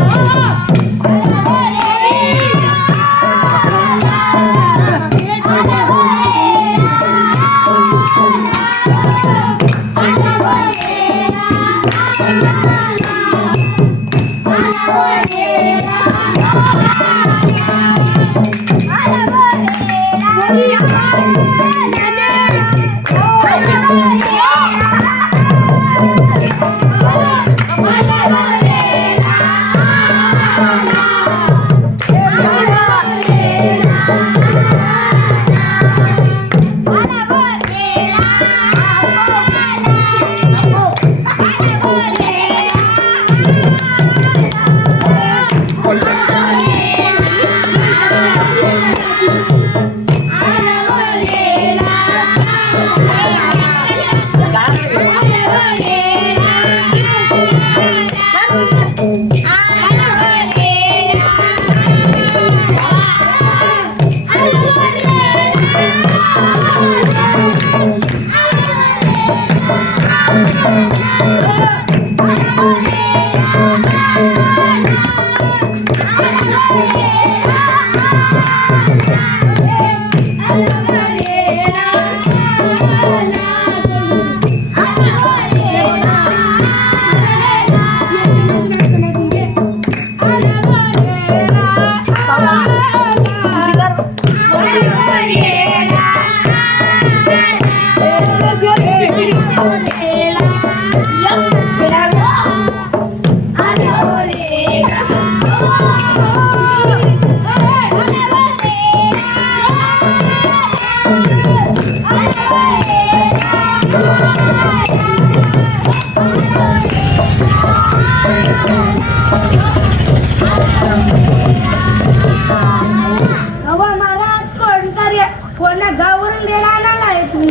Oh,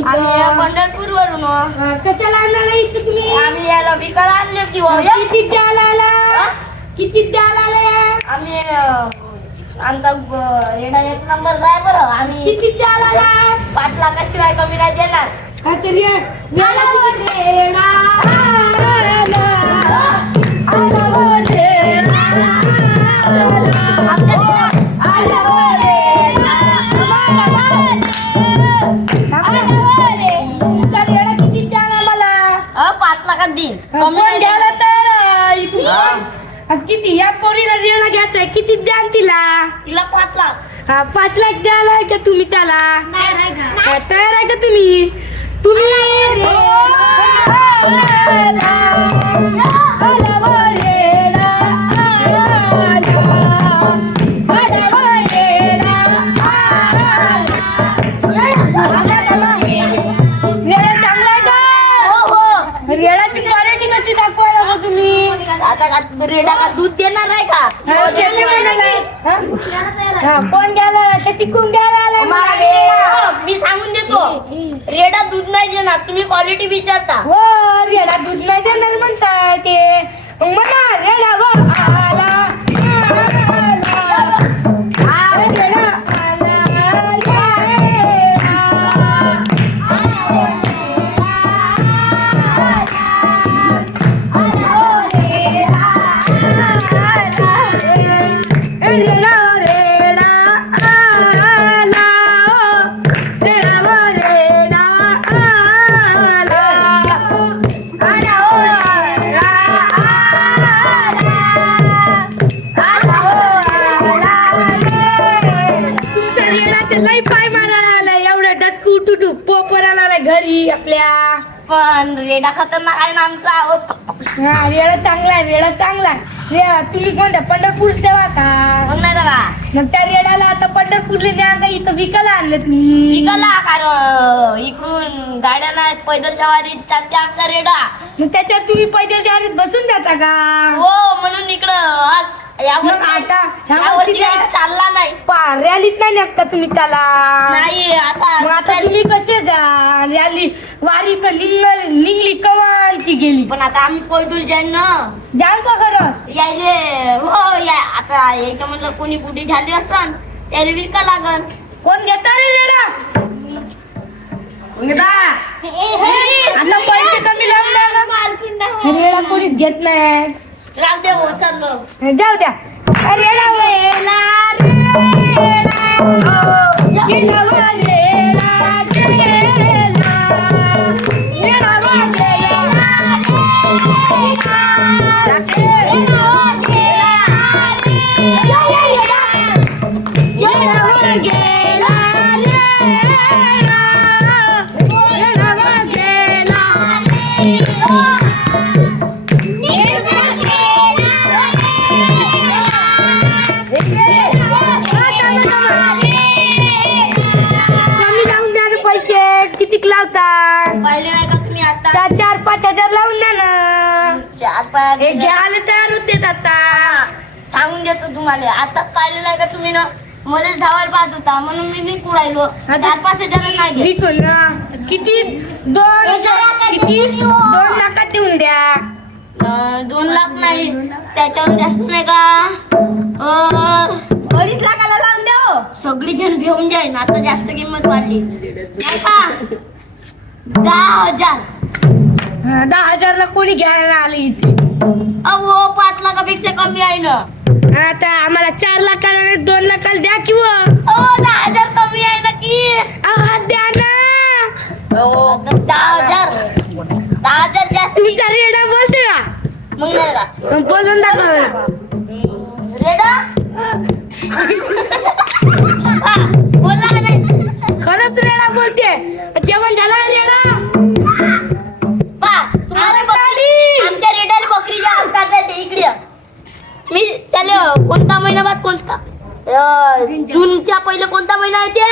Pandharpur वरून अं, कशाला आणायला इथे तुम्ही? आम्ही याला विकायला आणली होती हो. किती द्यायला आला किती द्यायला आले आम्ही आमचा रेडा एक नंबर आहे बरं आम्ही किती द्यायला आला पाच लाखाशिवाय कमी नाही देणार. काहीतरी रेडा देईन कमी नाही घ्यायला देणार. तर अं, इथून कोण? किती या पोरीला रेडा घ्यायचा आहे किती द्याल तिला? तिला पाच लाख. हा, पाच लाख द्यायला आहे का तुम्ही त्याला? हा, तयार आहे का तुम्ही? तुम्ही कोण घ्यायला ते आलाय मला. हो, मी सांगून देतो. रेडा दूध नाही देणार. तुम्ही क्वालिटी विचारता. हो रेडा दूध नाही देणार म्हणताय ते. मग म्हणा रेडा घरी आपल्या. पण रेडा खतरनाक आहे ना आमचा. अहो, हा रेडा चांगला आहे रेडा चांगला आहे. रे तुम्ही कोणत्या? पंढरपूर तेव्हा का? मग नाही का मग त्या रेडाला आता पंढरपूरला द्या का? इथं विकायला आणलं तुम्ही विकला कारण इकडून गाड्या नाही पैदलच्या वारीत चालते आमचा रेडा. मग त्याच्यावर तुम्ही पैदल जारीत बसून जाता का? हो म्हणून इकडं आज मग आता काही? चालला नाही. रॅलीत नाही नेत का तुम्ही त्याला? नाही आता मग आता तुम्ही कसे जा रॅली वारी तर निघ निघली कवांची गेली. पण आता आम्ही पैदल जाईन ना. जाल का खरं? यायले हो या आता याच्यामधलं कोणी बुढी झाली असन त्याला विका लागन. कोण घेता रे रेडा घेता आता पैसे कमी लावून रेडा कोणीच घेत नाही. राहू दे हो चाललो जाऊ द्या. रेडा वेला रेडा ओ, आता चार पाच हजार लावून द्या ना. चार पाच हे घ्यायला तयार होते आता. सांगून देतो तुम्हाला. आताच पाहिले नाही का तुम्ही ना? मलाच धावायला पाहत होता. म्हणून मी निघू राहिलो. चार पाच हजार नाही घेत. विकून किती? दोन किती? दोन लाखात देऊन द्या. अं, दोन लाख नाही. त्याच्यावर जास्त नाही का? अं, अडीच लाखाला लावून द्या हो. सगळी जण घेऊन जाईन. आता जास्त किंमत वाढली. नाही का? दहा हजार. दहा हजारला कोणी घ्यायला आलं इथे? अहो पाच लाखापेक्षा कमी आहे ना. आता आम्हाला चार लाखाला दोन लाखाला द्या किंवा अहो दहा हजार कमी आहे ना की हा द्या ना. आता दहा हजार. दहा हजार जास्त. तुमचा रेडा बोलते का? मग नाही का? मग बोलून दाखवा मला. रेडा. बोला का नाही? आहे जेवण झालं महिना बाद कोणता? अं, जूनच्या पहिले कोणता महिना आहे ते?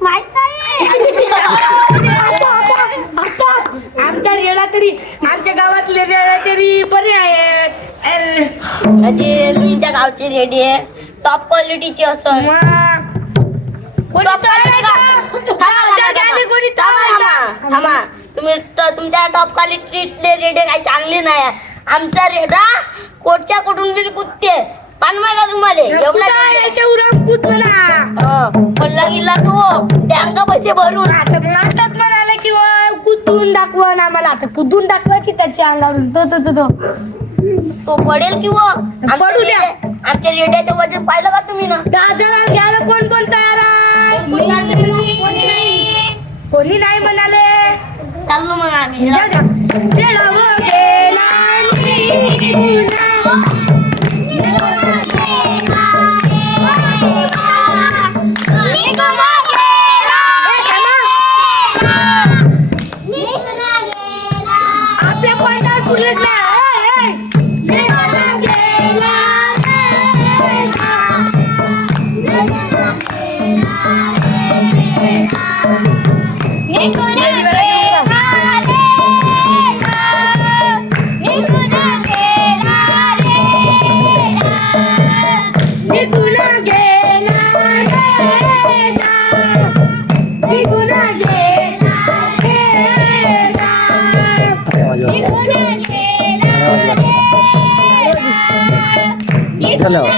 माहीत नाही. आता आमच्या रेडा तरी आमच्या गावातले रेडा तरी बरे आहेत. अरे, म्हणजे तुमच्या गावची रेडी आहे. टॉप क्वालिटीची असं का? थांबा तुम्ही त- तुमच्या टॉप क्वालिटीतले रेडे काही चांगले नाही आहे. आमचा रेडा कोटच्या कुठून बी कुत्ते पान का तुम्हाला एवढा कुठं यायच्या उराम कूद म्हणा. पडला गेला तो. त्यांना पैसे भरून. आता नाटकच म्हणाले की वा, कुदून दाखवा ना आम्हाला. आता कुदून दाखवा की त्याच्या अंगावरून? तो तो तो तो. तो पडेल किंवा पडू द्या. आमच्या रेड्याचं वजन पाहिलं का तुम्ही ना? गाजर घ्यायला कोण कोण तयार आहे? कोणी नाही. म्हणाले. चाललो मग आम्ही. आपल्या पॉइंटावर पुरलेच नाही lo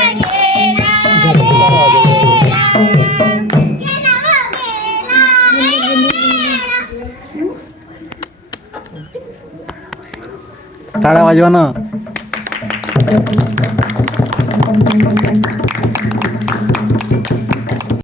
Tada wajibana Tada